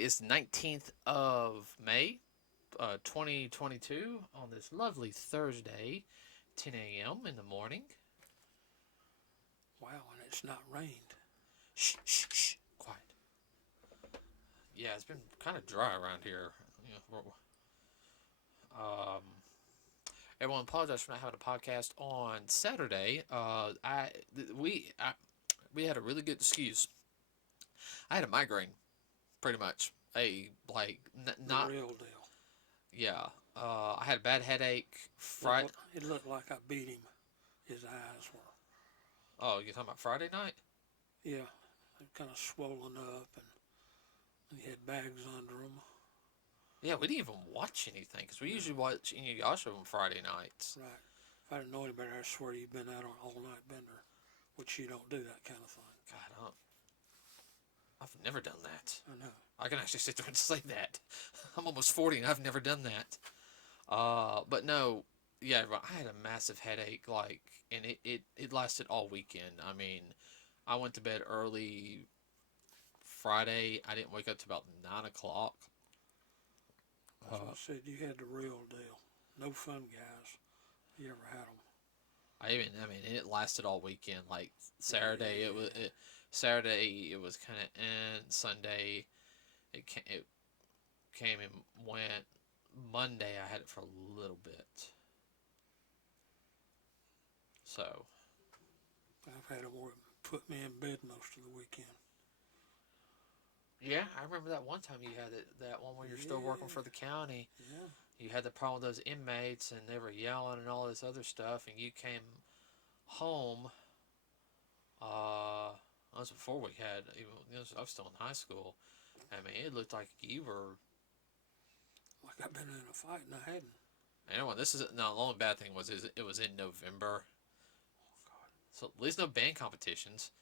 everybody. It's the 19th of May, 2022, on this lovely Thursday, 10 a.m. in the morning. Wow, and it's not rained. Shh, shh, shh. Quiet. Yeah, it's been kind of dry around here. Everyone, apologize for not having a podcast on Saturday. We had a really good excuse. I had a migraine, pretty much. Not The real deal. yeah. I had a bad headache. It looked like I beat him. His eyes were. Oh, you're talking about Friday night? Yeah, kind of swollen up, and he had bags under them. Yeah, we didn't even watch anything because we usually watch Inuyasha on Friday nights. Right. If I didn't know any better, I swear you've been out on an all-night bender, which you don't do that kind of thing. God, I've never done that. I know. I can actually sit there and say that. I'm almost 40 and I've never done that. But no, yeah, I had a massive headache, and it lasted all weekend. I mean, I went to bed early Friday. I didn't wake up till about 9 o'clock. As I said, you had the real deal. No fun, guys. You ever had them? I mean, it lasted all weekend. Like Saturday, Saturday it was kind of, and Sunday, it came and went. Monday, I had it for a little bit. So. I've had them put me in bed most of the weekend. Yeah, I remember that one time you had that one where you're still working for the county. Yeah. You had the problem with those inmates, and they were yelling and all this other stuff, and you came home. That was before we had, I was still in high school. I mean, it looked like you were. Like I've been in a fight and I hadn't. Anyway, the only bad thing was it was in November. Oh, God. So at least no band competitions.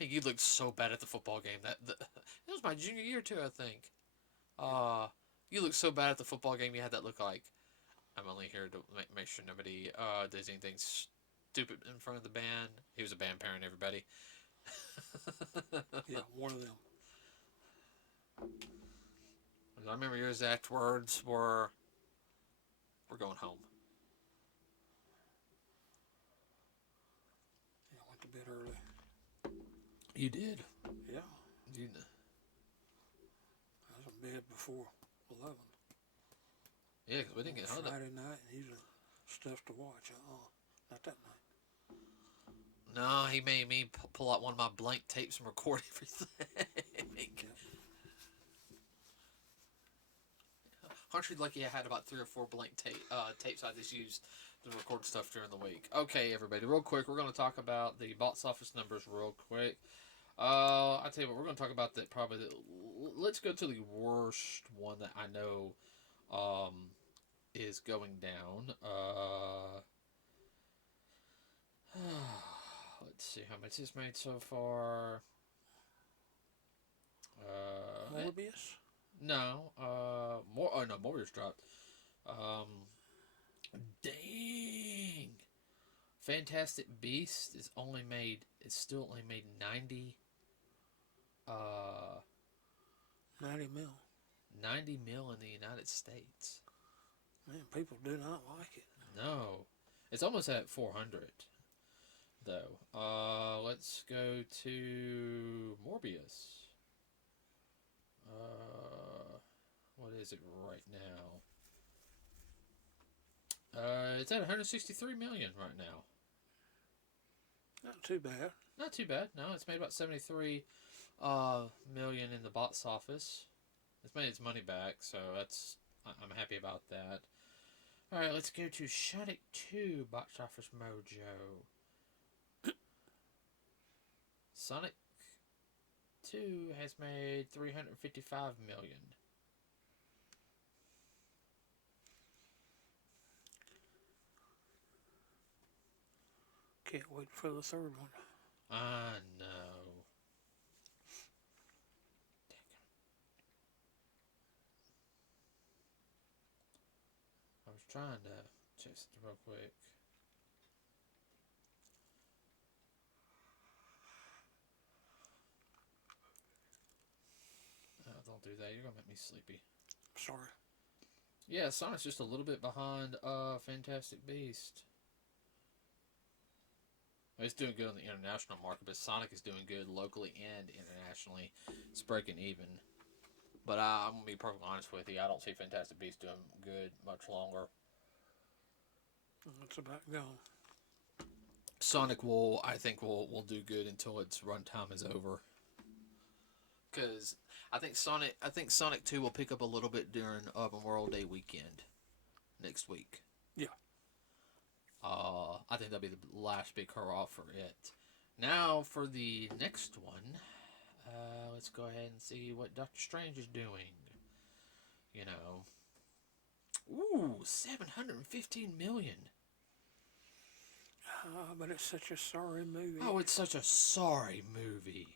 And you looked so bad at the football game. It was my junior year too, I think. You looked so bad at the football game. You had that look like, I'm only here to make sure nobody does anything stupid in front of the band. He was a band parent, everybody. Yeah, one of them. I remember your exact words were, "We're going home." Yeah, I went to bed early. You did. Yeah. You. I was in bed before 11. Yeah, because we didn't get home. Friday night, and usually stuff to watch. Not that night. No, he made me pull out one of my blank tapes and record everything. Aren't you lucky I had about 3 or 4 blank tapes I just used to record stuff during the week? Okay, everybody, real quick, we're going to talk about the box office numbers real quick. I'll tell you what, we're going to talk about let's go to the worst one that I know is going down. Let's see how much it's made so far. Morbius? No, Morbius dropped. Dang. Fantastic Beast is still only made 90. 90 mil. 90 mil in the United States. Man, people do not like it. No, it's almost at 400, though. Let's go to Morbius. What is it right now? It's at 163 million right now. Not too bad. Not too bad. No, it's made about 73 million in the box office. It's made its money back, so I'm happy about that. All right, let's go to Sonic 2 box office mojo. Sonic 2 has made 355 million. Can't wait for the third one. I know. I was trying to check it real quick. do that. You're gonna make me sleepy. Sorry. Yeah, Sonic's just a little bit behind Fantastic Beast. It's doing good on the international market, but Sonic is doing good locally and internationally. It's breaking even. But I'm going to be perfectly honest with you. I don't see Fantastic Beasts doing good much longer. It's about gone. Sonic I think will do good until its runtime is over. Because I think Sonic 2 will pick up a little bit during Memorial Day weekend next week. Yeah. I think that'll be the last big hurrah for it. Now for the next one, let's go ahead and see what Doctor Strange is doing. You know, ooh, 715 million. But it's such a sorry movie. Oh, it's such a sorry movie.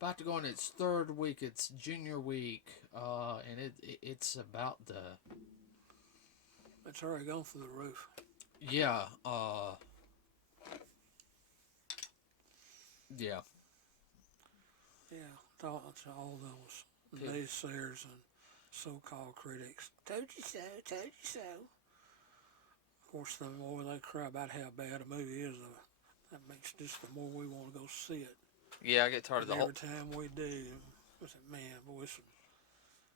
About to go on its third week. It's junior week, and it's about the. It's already gone through the roof. Yeah. Yeah. Yeah. Thoughts all those naysayers and so-called critics. Told you so. Told you so. Of course, the more they cry about how bad a movie is, that makes just the more we want to go see it. Yeah, I get tired of the whole. Every time we do, I say, man, boy,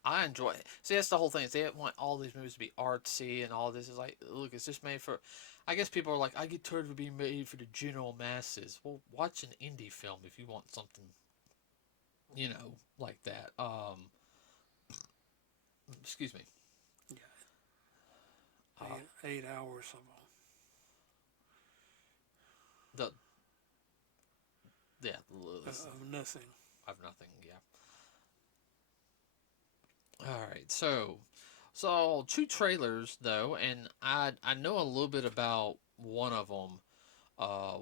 I enjoy it. See, that's the whole thing. Is they want all these movies to be artsy and all this. Is like, look, it's just made for. I guess people are like, I get tired of it being made for the general masses. Well, watch an indie film if you want something, like that. Excuse me. Yeah. 8 hours of nothing. Of nothing. Yeah. All right, so two trailers though, and I know a little bit about one of them.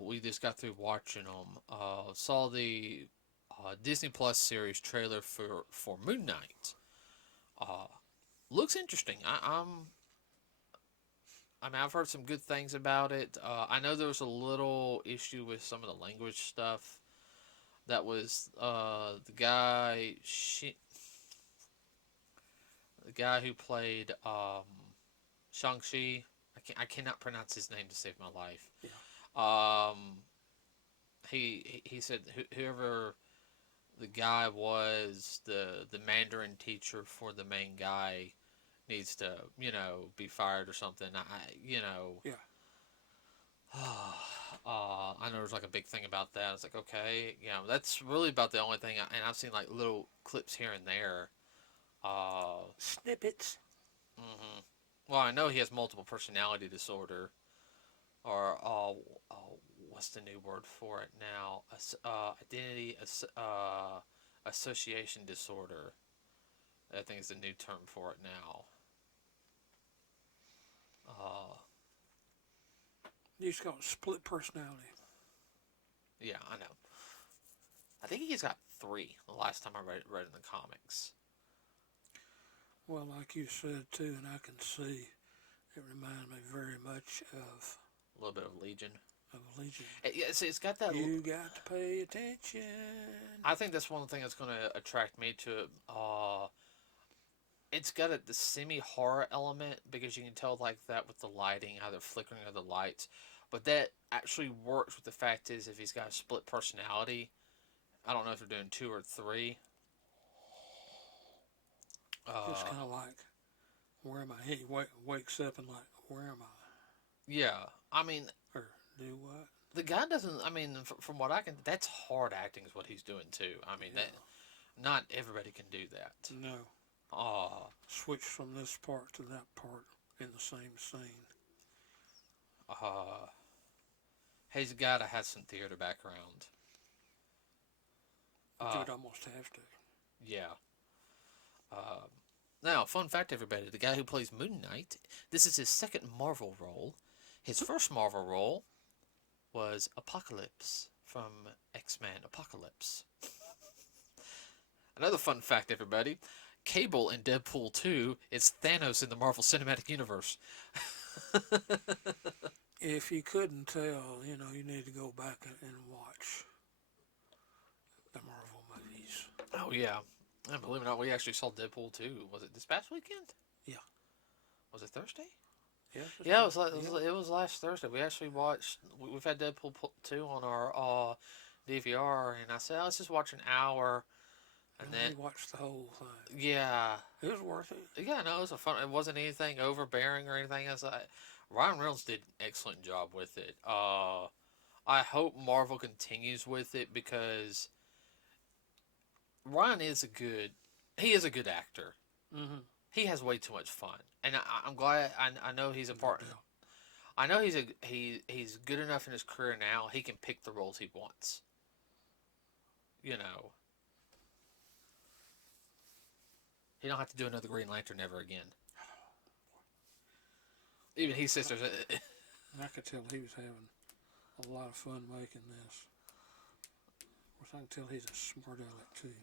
We just got through watching them. Saw the Disney Plus series trailer for Moon Knight. Looks interesting. I've heard some good things about it. I know there was a little issue with some of the language stuff. That was the guy. The guy who played Shang-Chi, I cannot pronounce his name to save my life. Yeah. He said whoever the guy was, the Mandarin teacher for the main guy needs to, be fired or something. Yeah. I know there's like a big thing about that. I was like, okay, that's really about the only thing. And I've seen like little clips here and there. Snippets. Mm-hmm. Well, I know he has multiple personality disorder, or what's the new word for it now? Identity association disorder. I think is the new term for it now. You just got split personality. Yeah, I know. I think he's got 3. The last time I read in the comics. Well, like you said too, and I can see, it reminded me very much of a little bit of Legion. Yeah, it's got that. You got to pay attention. I think that's one thing that's going to attract me to it. It's got the semi-horror element because you can tell like that with the lighting, how they're flickering of the lights. But that actually works with the fact is if he's got a split personality. I don't know if they're doing 2 or 3. Just kind of like, where am I? He wakes up and like, where am I? Yeah, I mean. Or do what? The guy doesn't. I mean, from what I can, that's hard acting is what he's doing too. I mean, that not everybody can do that. No. Switch from this part to that part in the same scene. He's got to have some theater background. You would almost have to. Yeah. Now, fun fact, everybody: the guy who plays Moon Knight, this is his second Marvel role. His first Marvel role was Apocalypse from X-Men Apocalypse. Another fun fact, everybody: Cable in Deadpool 2 is Thanos in the Marvel Cinematic Universe. If you couldn't tell, you need to go back and watch the Marvel movies. Oh, yeah. And believe it or not, we actually saw Deadpool 2. Was it this past weekend? Yeah. Was it Thursday? Yes. Yeah, it was last Thursday. We actually watched. We've had Deadpool 2 on our DVR, and I said, let's just watch an hour, and then we watched the whole thing. yeah, It was worth it. yeah, no, it was a fun. It wasn't anything overbearing or anything. As Ryan Reynolds did an excellent job with it. I hope Marvel continues with it because Ryan is a good. He is a good actor. Mm-hmm. He has way too much fun, and I'm glad. I know he's a part. Yeah. I know he's good enough in his career now. He can pick the roles he wants. You know, he don't have to do another Green Lantern ever again. Even his sisters. I could tell he was having a lot of fun making this. Of course, I can tell he's a smart aleck too.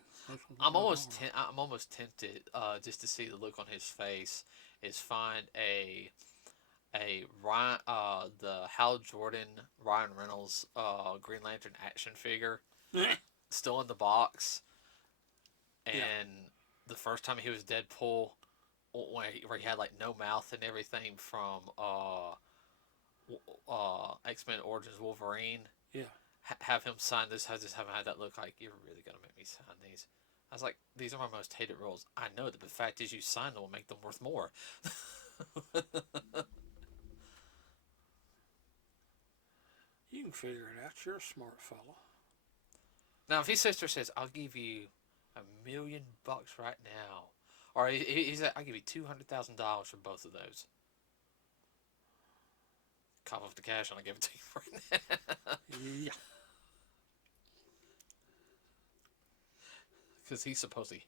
I'm almost tempted just to see the look on his face. Is find a Ryan the Hal Jordan Ryan Reynolds Green Lantern action figure still in the box, and the first time he was Deadpool, where he had like no mouth and everything from X-Men Origins Wolverine. Yeah. Have him sign this. I just haven't had that look like you're really gonna make me sign these. I was like, these are my most hated roles. I know that, but the fact is, you sign them will make them worth more. You can figure it out. You're a smart fella. Now, if his sister says, "I'll give you $1,000,000 right now," or he said, "I'll give you $200,000 for both of those," cough off the cash and I'll give it to you right now. Yeah. Because he's supposedly,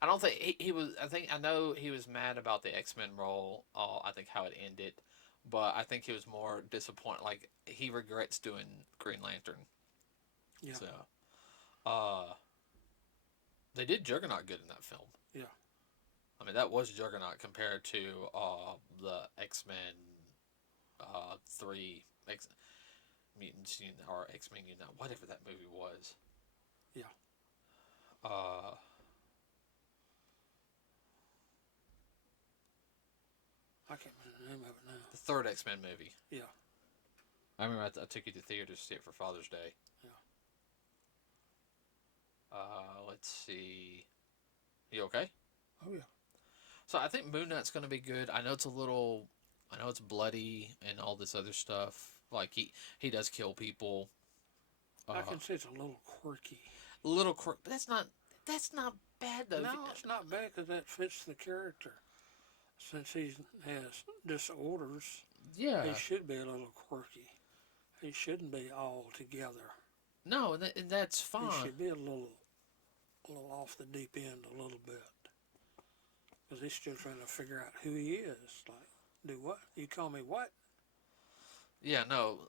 I don't think he was. I know he was mad about the X-Men role. I think how it ended, but I think he was more disappointed. Like he regrets doing Green Lantern. Yeah. So, they did Juggernaut good in that film. Yeah. I mean, that was Juggernaut compared to the X-Men 3 Mutants or X-Men Unit, whatever that movie was. Yeah. I can't remember the name of it now. The third X-Men movie. Yeah. I remember I took you to theaters to see it for Father's Day. Yeah. Let's see. You okay? Oh yeah. So I think Moon Knight's going to be good. I know it's bloody and all this other stuff. Like he does kill people. I can see it's a little quirky. But that's not bad though. No, it's not bad because that fits the character. Since he has disorders, yeah, he should be a little quirky. He shouldn't be all together. No, and that's fine. He should be a little off the deep end a little bit. Because he's still trying to figure out who he is. Like, do what? You call me what? Yeah, no.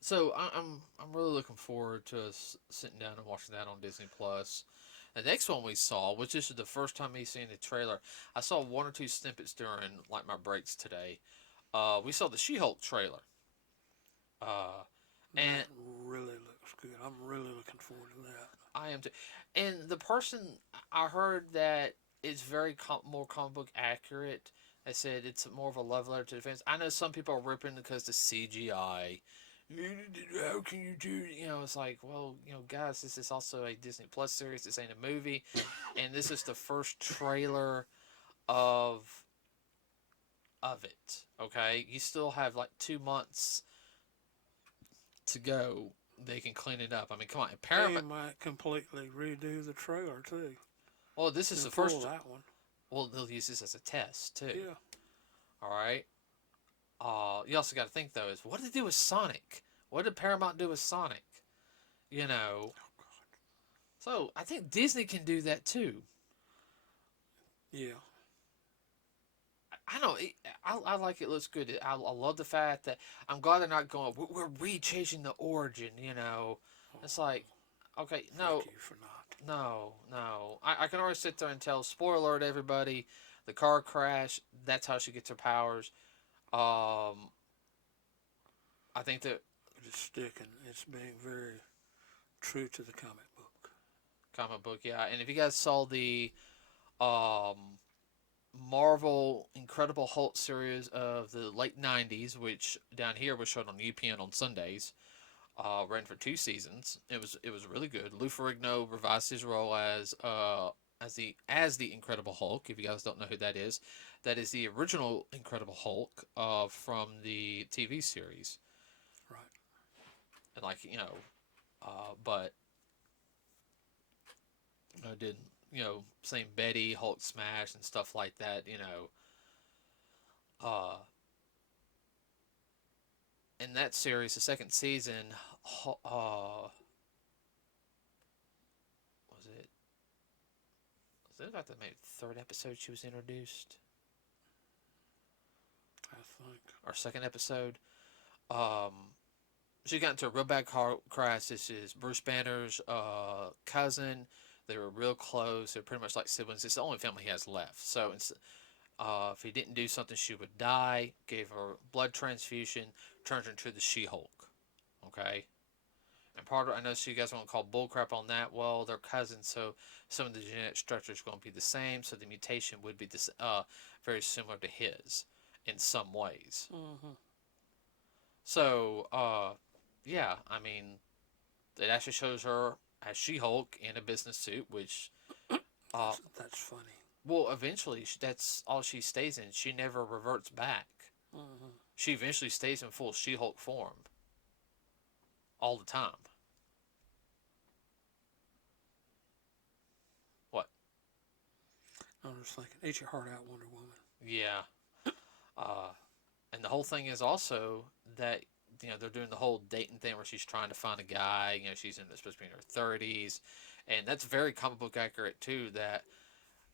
So I'm really looking forward to us sitting down and watching that on Disney Plus. The next one we saw, which this is the first time me seeing the trailer, I saw one or two snippets during like my breaks today. We saw the She-Hulk trailer. And that really looks good. I'm really looking forward to that. I am too. And the person I heard that it's very more comic book accurate. They said it's more of a love letter to the fans. I know some people are ripping because the CGI. How can you do? It's like, well, guys, this is also a Disney Plus series. This ain't a movie, and this is the first trailer of it. Okay, you still have like 2 months to go. They can clean it up. I mean, come on, Paramount. They might completely redo the trailer too. Well, this is the first. That one. Well, they'll use this as a test too. Yeah. All right. You also got to think though is what did they do with Sonic? What did Paramount do with Sonic? Oh God. So I think Disney can do that too. Yeah. I know. I like it. Looks good. I love the fact that I'm glad they're not going. We're re-changing the origin. It's like, okay, no. Thank you for not. No. I can already sit there and tell. Spoiler alert, everybody. The car crash. That's how she gets her powers. I think that It's sticking. It's being very true to the comic book. Comic book, yeah. And if you guys saw the um, Marvel Incredible Hulk series of the late '90s, which down here was shown on UPN on Sundays, ran for 2 seasons. It was really good. Lou Ferrigno revised his role as the Incredible Hulk. If you guys don't know who that is the original Incredible Hulk from the TV series. Right. And but did same Betty, Hulk smash, and stuff like that. Uh, in that series, the second season, was it about the maybe third episode she was introduced, I think. or second episode? Um, she got into a real bad car crash. This is Bruce Banner's cousin. They were real close. They're pretty much like siblings. It's the only family he has left. So if he didn't do something, she would die. Gave her blood transfusion. Turned her into the She-Hulk. Okay? And part of, I know you guys want to call bullcrap on that. Well, they're cousins, so some of the genetic structure is going to be the same. So the mutation would be very similar to his in some ways. Mm-hmm. So, yeah, I mean, it actually shows her as She-Hulk in a business suit, which... that's funny. Well, eventually, that's all she stays in. She never reverts back. Mm-hmm. She eventually stays in full She-Hulk form. All the time. What? I'm just thinking, eat your heart out, Wonder Woman. Yeah. And the whole thing is also that, they're doing the whole dating thing where she's trying to find a guy. She's supposed to be in her 30s. And that's very comic book accurate, too, that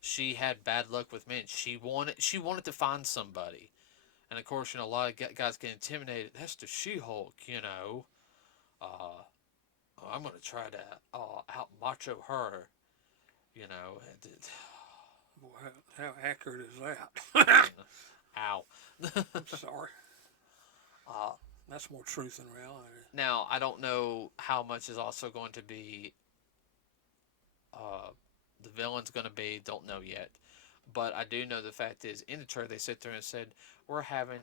she had bad luck with men. She wanted to find somebody. And, of course, a lot of guys get intimidated. That's the She-Hulk, I'm going to try to out-macho her, Boy, how accurate is that? Ow. I'm sorry. That's more truth than reality. Now, I don't know how much is also going to be the villain's going to be. Don't know yet. But I do know the fact is, in the trailer, they sit there and said, we're having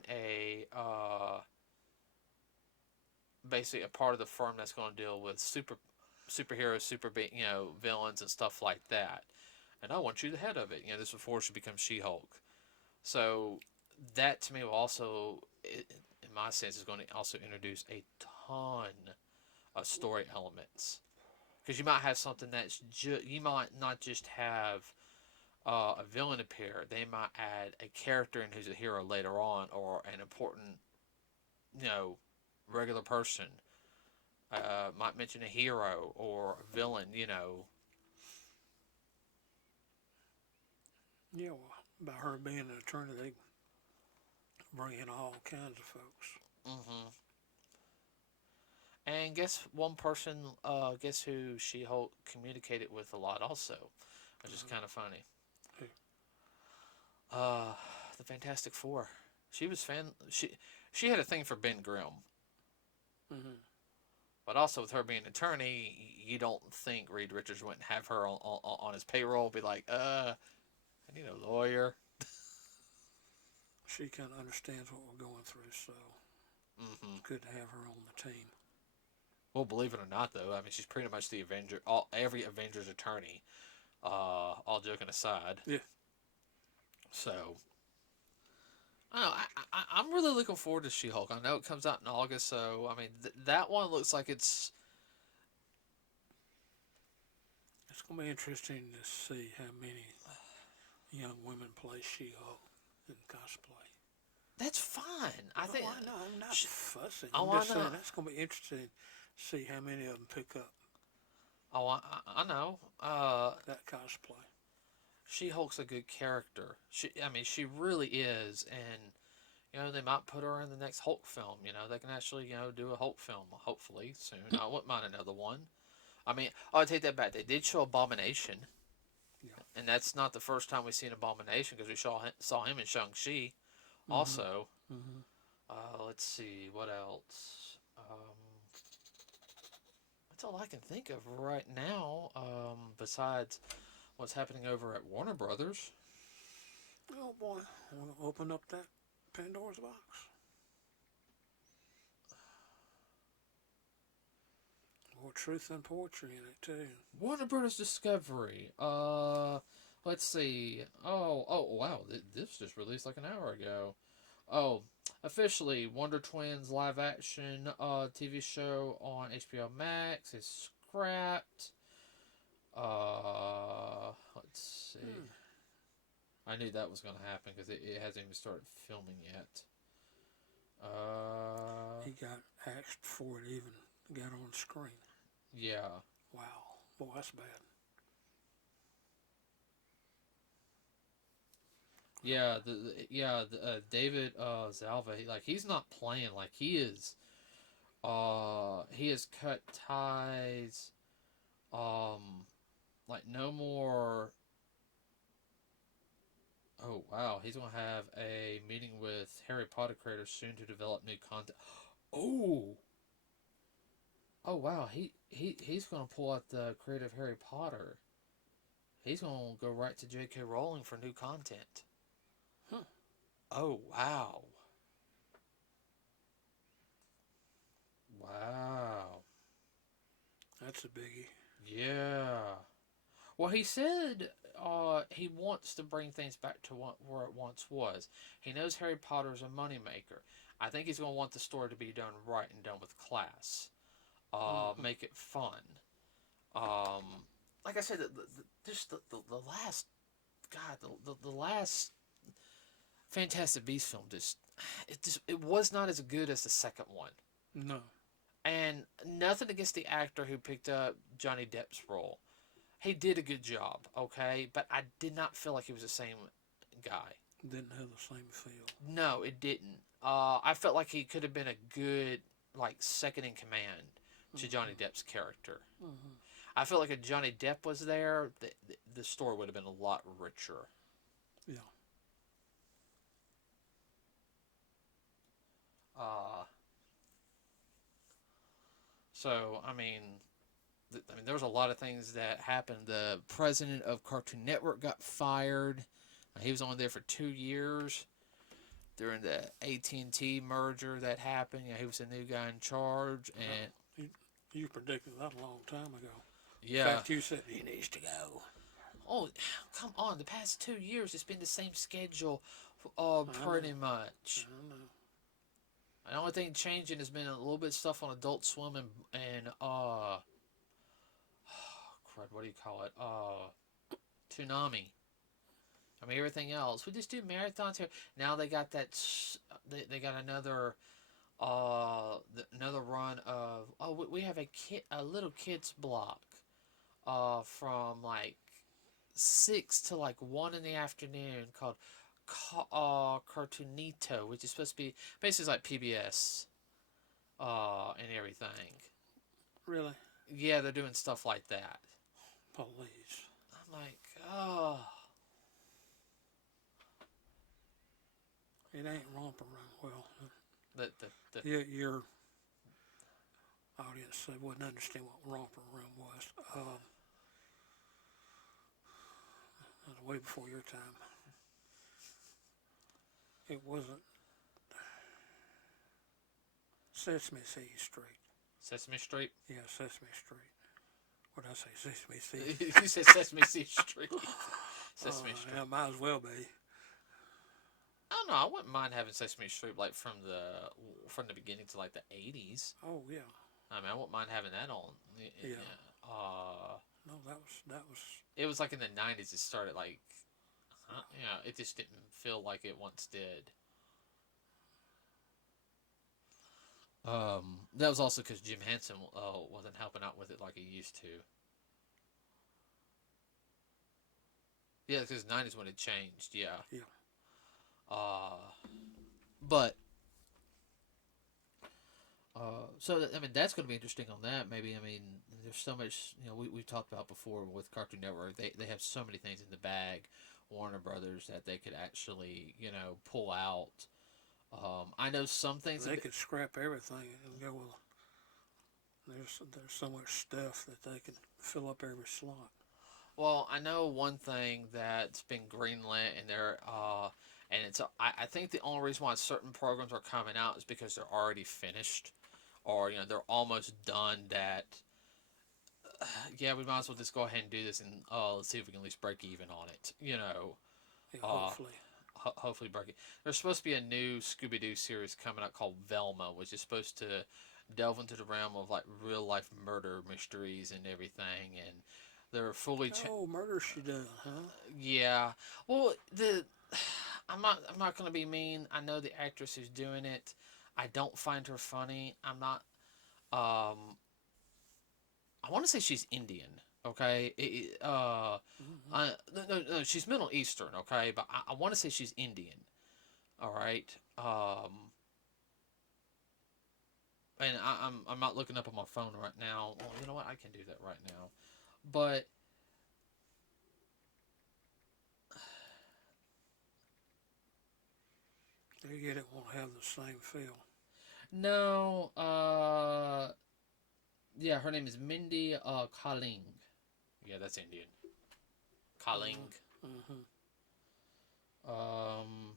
basically a part of the firm that's going to deal with superheroes, villains and stuff like that. And I want you the head of it. This before she becomes She-Hulk. So that to me will also, in my sense, is going to also introduce a ton of story elements. Because you might have something that's you might not just have a villain appear. They might add a character in who's a hero later on, or an important, regular person. Might mention a hero or a villain. Yeah, well, about her being an attorney, they bring in all kinds of folks. Mm-hmm. And guess one person, guess who She-Hulk communicated with a lot also, which is kind of funny. Who? The Fantastic Four. She was she had a thing for Ben Grimm. Mm-hmm. But also with her being an attorney, you don't think Reed Richards wouldn't have her on his payroll, be like, I need a lawyer. She kind of understands what we're going through, so it's good to have her on the team. Well, believe it or not, though, I mean, she's pretty much the Avenger, every Avenger's attorney, all joking aside. Yeah. So, I don't know, I'm really looking forward to She-Hulk. I know it comes out in August, so, I mean, that one looks like it's going to be interesting to see how many young women play She-Hulk in cosplay. That's fine. I think. I know, I'm not fussing. Oh, I'm just I know. saying that's going to be interesting to see how many of them pick up Oh, I know. that cosplay. She-Hulk's a good character. She really is, and they might put her in the next Hulk film. They can actually do a Hulk film hopefully soon. I wouldn't mind another one. I mean, I'll take that back. They did show Abomination, and that's not the first time we've seen Abomination because we saw him in Shang-Chi. Also, let's see what else. That's all I can think of right now. Besides what's happening over at Warner Brothers. Oh boy, I want to open up that Pandora's box. More truth and poetry in it too. Warner Brothers Discovery. Let's see. Oh, wow. This just released like an hour ago. Oh, officially, Wonder Twins live action TV show on HBO Max is scrapped. Let's see. I knew that was going to happen because it hasn't even started filming yet. He got axed before it even got on screen. Yeah. Wow. Boy, that's bad. Yeah, David Zalva, he's not playing, like he has cut ties, like no more. Oh wow, he's gonna have a meeting with Harry Potter creators soon to develop new content. Oh, oh wow, he's gonna pull out the creative Harry Potter. He's gonna go right to J.K. Rowling for new content. Huh. Oh wow. Wow. That's a biggie. Yeah. Well, he said he wants to bring things back to where it once was. He knows Harry Potter is a moneymaker. I think he's going to want the story to be done right and done with class. Make it fun. Like I said, just the last, God, the last Fantastic Beasts film it was not as good as the second one. No. And nothing against the actor who picked up Johnny Depp's role. He did a good job, okay? But I did not feel like he was the same guy. Didn't have the same feel. No, it didn't. I felt like he could have been a good, like, second in command to Johnny Depp's character. I felt like if Johnny Depp was there, the story would have been a lot richer. Yeah. So, I mean, there was a lot of things that happened. The president of Cartoon Network got fired. He was only there for 2 years during the AT&T merger that happened. He was the new guy in charge, and you predicted that a long time ago. yeah. In fact, you said he needs to go. Oh, come on! The past 2 years, it's been the same schedule, pretty much. I don't know. The only thing changing has been a little bit of stuff on Adult Swim and crud, what do you call it? Toonami. I mean, everything else. We just do marathons here. Now they got that. They got another run of. We have a little kids block. From like 6 to like 1 in the afternoon called Cartoonito, which is supposed to be basically like PBS. And everything. Really? Yeah, they're doing stuff like that. Please. I'm like, oh. It ain't Romper Room. Well, Your audience wouldn't understand what Romper Room was. That was way before your time. It wasn't Sesame Street. Sesame Street? Yeah, Sesame Street. What did I say? Sesame Street. You said Sesame Street. Sesame Street. Yeah, might as well be. I don't know. I wouldn't mind having Sesame Street like from the beginning to like the 80s. Oh yeah. I mean, I wouldn't mind having that on. Yeah. No, that was. It was like in the 90s. It started like, it just didn't feel like it once did. That was also because Jim Henson wasn't helping out with it like he used to. Yeah, because the 90s when it changed. Yeah. Yeah. But so I mean that's going to be interesting on that. Maybe I mean there's so much we've talked about before with Cartoon Network. They have so many things in the bag, Warner Brothers, that they could actually pull out. I know some things they could scrap everything and go with There's so much stuff that they can fill up every slot. Well, I know one thing that's been greenlit, and I think the only reason why certain programs are coming out is because they're already finished, or they're almost done. That yeah, we might as well just go ahead and do this, and let's see if we can at least break even on it. Yeah, Uh, hopefully. hopefully break it. There's supposed to be a new Scooby Doo series coming out called Velma, which is supposed to delve into the realm of like real life murder mysteries and everything, and they're fully. Oh, murder she done, huh? Yeah. Well, I'm not gonna be mean. I know the actress who's doing it. I don't find her funny. I'm not. I want to say she's Indian. Okay. Mm-hmm. No, she's Middle Eastern. Okay, but I want to say she's Indian. All right. And I'm not looking up on my phone right now. Well, you know what? I can do that right now. But They get it won't have the same feel. no. Yeah, her name is Mindy Kaling. Yeah, that's Indian. Kaling. Mm-hmm. Um,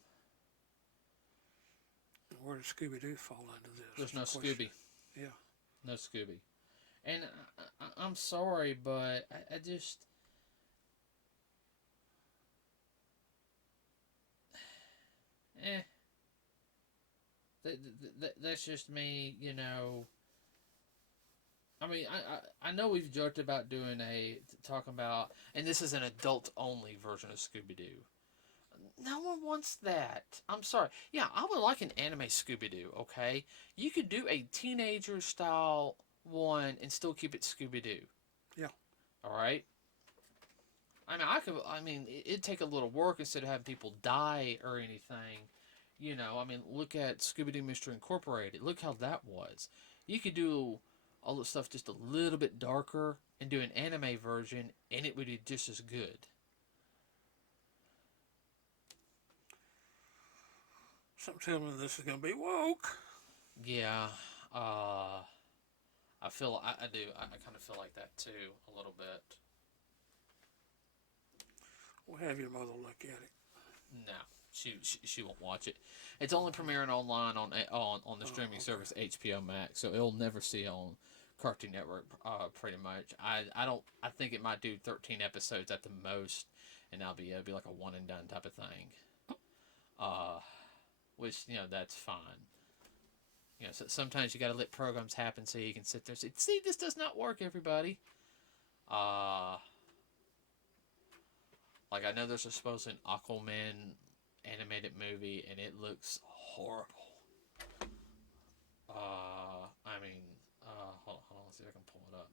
Where does Scooby Doo fall into this? there's no Question. Scooby. Yeah. No Scooby. And I'm sorry, but I just. Eh. That's just me. I mean, I know we've joked about doing talking about, and this is an adult only version of Scooby Doo. No one wants that. I'm sorry. Yeah, I would like an anime Scooby Doo, okay? You could do a teenager style one and still keep it Scooby Doo. Yeah. Alright? It'd take a little work instead of having people die or anything. Look at Scooby Doo Mystery Incorporated. Look how that was. You could do all the stuff just a little bit darker and do an anime version, and it would be just as good. Something tells me this is going to be woke. Yeah, I do. I kind of feel like that too, a little bit. We'll have your mother look at it. No, she won't watch it. It's only premiering online on the streaming service HBO Max, so it'll never see it on Cartoon Network. Pretty much. I think it might do 13 episodes at the most, and it'll be like a one and done type of thing. Which that's fine. So sometimes you got to let programs happen so you can sit there and say, "See, this does not work, everybody." Like I know there's supposed to be an Aquaman animated movie, and it looks horrible. Hold on, let's see if I can pull it up.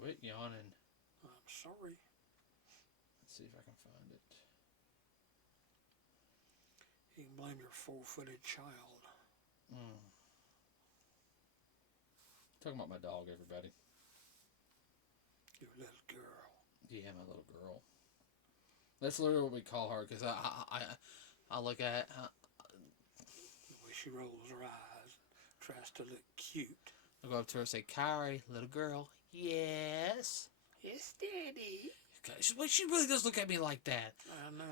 Quit yawning. I'm sorry. Let's see if I can find it. You can blame your 4-footed child. Talking about my dog, everybody. Your little girl. Yeah, my little girl. That's literally what we call her, because I look at The way she rolls her eyes and tries to look cute. I go up to her and say, "Kyrie, little girl." Yes. Yes, Daddy. She really does look at me like that. I know.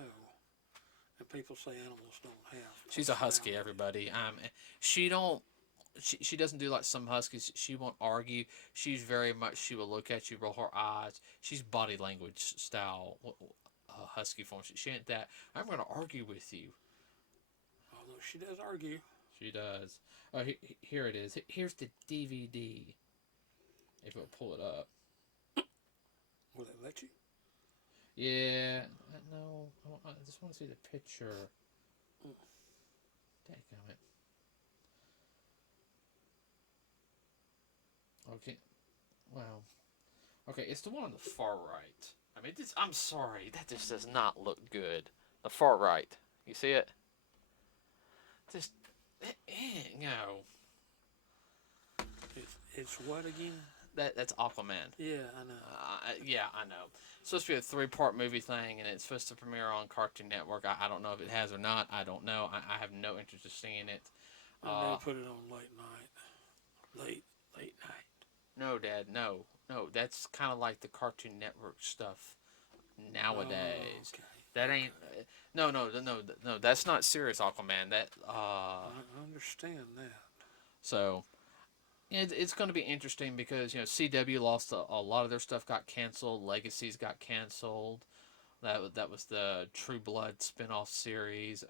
And people say animals don't have. She's a husky, everybody. She doesn't do like some huskies. She won't argue. She's very much. She will look at you, roll her eyes. She's body language style husky form. She ain't that. I'm going to argue with you. Although she does argue. She does. Oh, here it is. Here's the DVD. If we'll pull it up. Will it let you? Yeah. No. I just want to see the picture. Dadgummit. Okay. Wow. Okay, it's the one on the far right. I'm sorry. That just does not look good. The far right. You see it? Just... no. It's what again? That's Aquaman. Yeah, I know. Yeah, I know. It's supposed to be a 3-part movie thing, and it's supposed to premiere on Cartoon Network. I don't know if it has or not. I don't know. I have no interest in seeing it. And they put it on late night. Late night. No, Dad, no. No, that's kind of like the Cartoon Network stuff nowadays. Okay. That ain't. No. That's not serious Aquaman. I understand that. So it's going to be interesting because CW lost a lot of their stuff got canceled. Legacies got canceled. That was the True Blood spinoff series.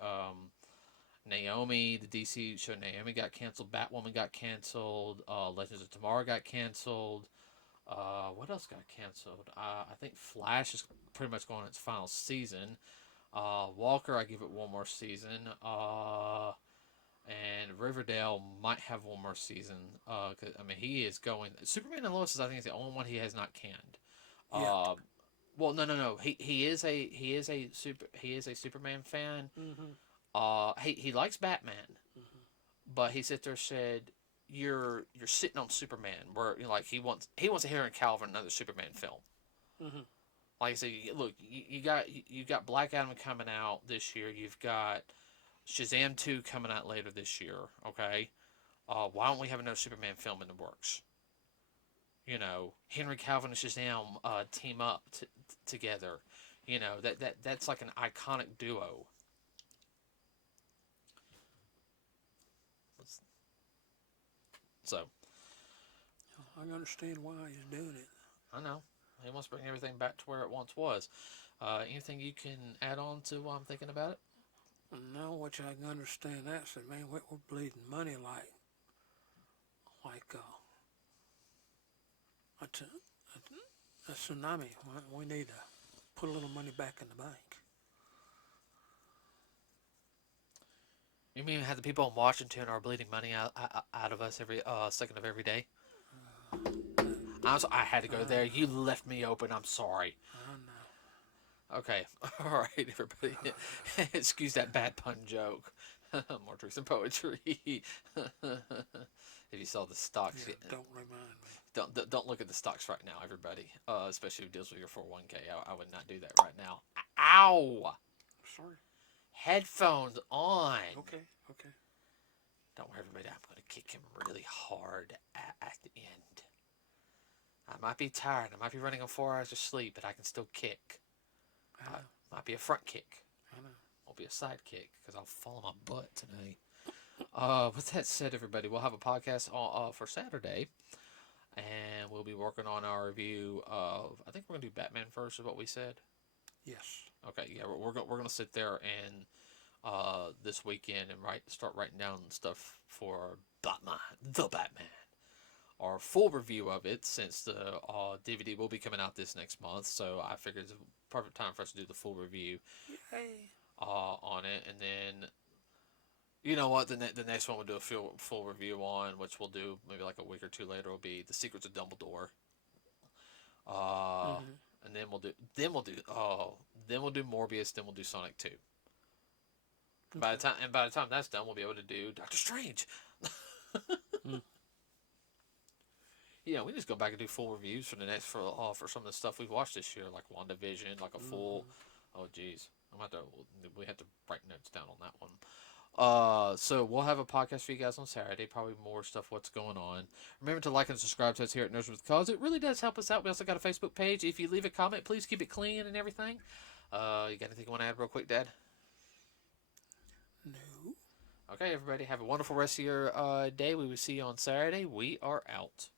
Naomi, the DC show Naomi got canceled. Batwoman got canceled. Legends of Tomorrow got canceled. What else got canceled? I think Flash is pretty much going its final season. Walker, I give it one more season. And Riverdale might have one more season. He is going. Superman and Lois is, I think, is the only one he has not canned. Yeah. Well, no. He is a Superman fan. He likes Batman, but he sit there and said, "You're sitting on Superman, where he wants to hear in Calvin another Superman film." Like I said, look, you got Black Adam coming out this year. You've got Shazam 2 coming out later this year. Okay, why don't we have another Superman film in the works? Henry Calvin and Shazam team up together. That's like an iconic duo. So, I understand why he's doing it. I know. He wants to bring everything back to where it once was. Anything you can add on to while I'm thinking about it? No, which I can understand that. So, man, we're bleeding money like a tsunami. We need to put a little money back in the bank. You mean how the people in Washington are bleeding money out of us every second of every day? I had to go there. You left me open. I'm sorry. I know. Okay. All right, everybody. Excuse that bad pun joke. More truth and poetry. If you saw the stocks, Yeah, don't remind me. Don't look at the stocks right now, everybody. Especially if it deals with your 401k. I would not do that right now. Ow! Sorry. Headphones on. Okay. Don't worry, everybody. I'm going to kick him really hard at the end. I might be tired. I might be running on 4 hours of sleep, but I can still kick. Might be a front kick. I know. Won't be a side kick because I'll fall on my butt today. With that said, everybody, we'll have a podcast for Saturday, and we'll be working on our review of. I think we're gonna do Batman first, is what we said. Yes. Okay. Yeah, we're gonna sit there and this weekend and start writing down stuff for the Batman. Our full review of it, since the DVD will be coming out this next month, so I figured it's a perfect time for us to do the full review on it, and then you know what, the next one we'll do a full review on, which we'll do maybe like a week or two later, will be The Secrets of Dumbledore. And then we'll do Morbius, then we'll do Sonic 2. Okay. By the time that's done, we'll be able to do Doctor Strange. We just go back and do full reviews for for some of the stuff we've watched this year, like WandaVision, like a full. Oh, geez, we have to write notes down on that one. So we'll have a podcast for you guys on Saturday. Probably more stuff. What's going on? Remember to like and subscribe to us here at NerdsWithACause. It really does help us out. We also got a Facebook page. If you leave a comment, please keep it clean and everything. You got anything you want to add real quick, Dad? No. Okay, everybody, have a wonderful rest of your day. We will see you on Saturday. We are out.